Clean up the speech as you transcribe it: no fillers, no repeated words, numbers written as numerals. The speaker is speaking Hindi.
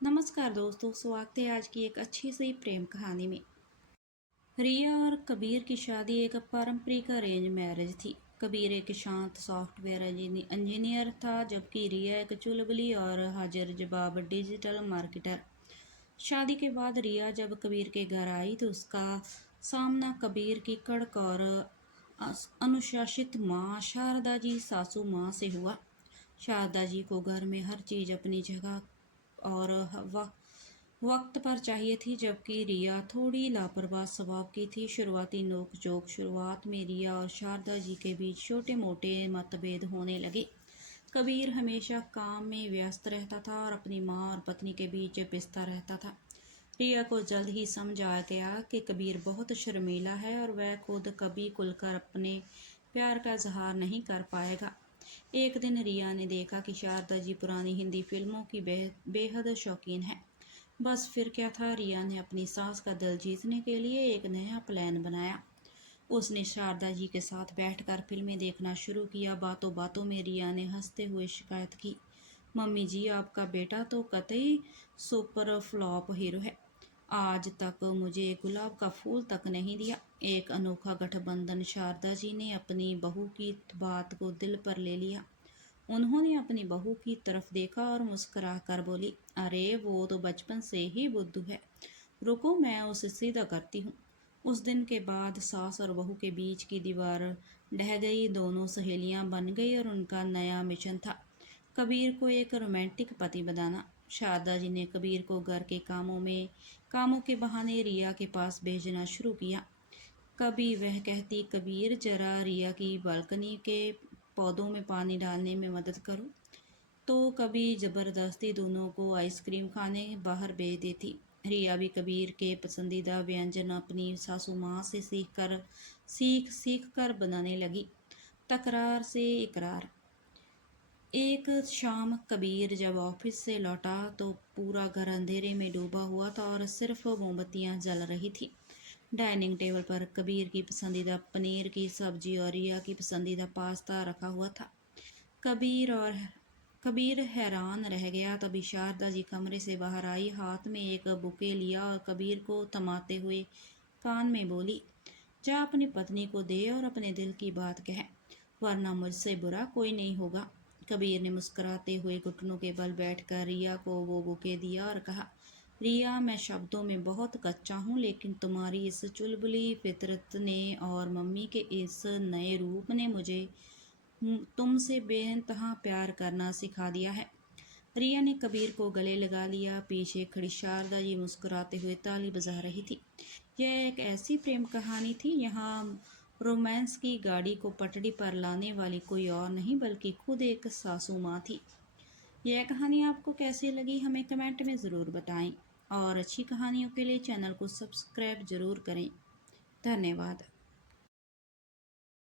नमस्कार दोस्तों, स्वागत है आज की एक अच्छी सी प्रेम कहानी में। रिया और कबीर की शादी एक पारंपरिक अरेंज मैरिज थी। कबीर एक शांत सॉफ्टवेयर इंजीनियर था, जबकि रिया एक चुलबुली और हाजिर जवाब डिजिटल मार्केटर। शादी के बाद रिया जब कबीर के घर आई तो उसका सामना कबीर की कड़क और अनुशासित माँ शारदा जी सासू माँ से हुआ। शारदा जी को घर में हर चीज़ अपनी जगह और वक्त पर चाहिए थी, जबकि रिया थोड़ी लापरवाह स्वभाव की थी। शुरुआती नोक-झोंक शुरुआत में रिया और शारदा जी के बीच छोटे-मोटे मतभेद होने लगे। कबीर हमेशा काम में व्यस्त रहता था और अपनी माँ और पत्नी के बीच पिसता रहता था। रिया को जल्द ही समझ आ गया कि कबीर बहुत शर्मीला है और वह खुद कभी खुलकर अपने प्यार का इजहार नहीं कर पाएगा। एक दिन रिया ने देखा कि शारदा जी पुरानी हिंदी फिल्मों की बेहद शौकीन है। बस फिर क्या था, रिया ने अपनी सास का दिल जीतने के लिए एक नया प्लान बनाया। उसने शारदा जी के साथ बैठकर फिल्में देखना शुरू किया। बातों बातों में रिया ने हंसते हुए शिकायत की, मम्मी जी आपका बेटा तो कतई सुपर फ्लॉप हीरो है, आज तक मुझे गुलाब का फूल तक नहीं दिया। एक अनोखा गठबंधन। शारदा जी ने अपनी बहू की बात को दिल पर ले लिया। उन्होंने अपनी बहू की तरफ देखा और मुस्कुरा कर बोली, अरे वो तो बचपन से ही बुद्धू है, रुको मैं उसे सीधा करती हूँ। उस दिन के बाद सास और बहू के बीच की दीवार ढह गई। दोनों सहेलियां बन गई और उनका नया मिशन था कबीर को एक रोमांटिक पति बनाना। शारदा जी ने कबीर को घर के कामों के बहाने रिया के पास भेजना शुरू किया। कभी वह कहती, कबीर जरा रिया की बालकनी के पौधों में पानी डालने में मदद करो, तो कभी जबरदस्ती दोनों को आइसक्रीम खाने बाहर भेज देती। रिया भी कबीर के पसंदीदा व्यंजन अपनी सासू माँ से सीख कर बनाने लगी। तकरार से इकरार। एक शाम कबीर जब ऑफिस से लौटा तो पूरा घर अंधेरे में डूबा हुआ था और सिर्फ मोमबत्तियां जल रही थी। डाइनिंग टेबल पर कबीर की पसंदीदा पनीर की सब्जी और रिया की पसंदीदा पास्ता रखा हुआ था। कबीर हैरान रह गया। तभी शारदा जी कमरे से बाहर आई, हाथ में एक बुके लिया और कबीर को थमाते हुए कान में बोली, जा अपनी पत्नी को दे और अपने दिल की बात कह, वरना मुझसे बुरा कोई नहीं होगा। कबीर ने मुस्कुराते हुए घुटनों के बल बैठकर रिया को वो बुके दिया और कहा, रिया मैं शब्दों में बहुत कच्चा हूँ, लेकिन तुम्हारी इस चुलबुली फितरत ने और मम्मी के इस नए रूप ने मुझे तुमसे बेइंतहा प्यार करना सिखा दिया है। रिया ने कबीर को गले लगा लिया। पीछे खड़ी शारदा जी मुस्कुराते हुए ताली बजा रही थी। यह एक ऐसी प्रेम कहानी थी, यहाँ रोमांस की गाड़ी को पटड़ी पर लाने वाली कोई और नहीं बल्कि खुद एक सासू माँ थी। यह कहानी आपको कैसी लगी हमें कमेंट में ज़रूर बताएं और अच्छी कहानियों के लिए चैनल को सब्सक्राइब ज़रूर करें। धन्यवाद।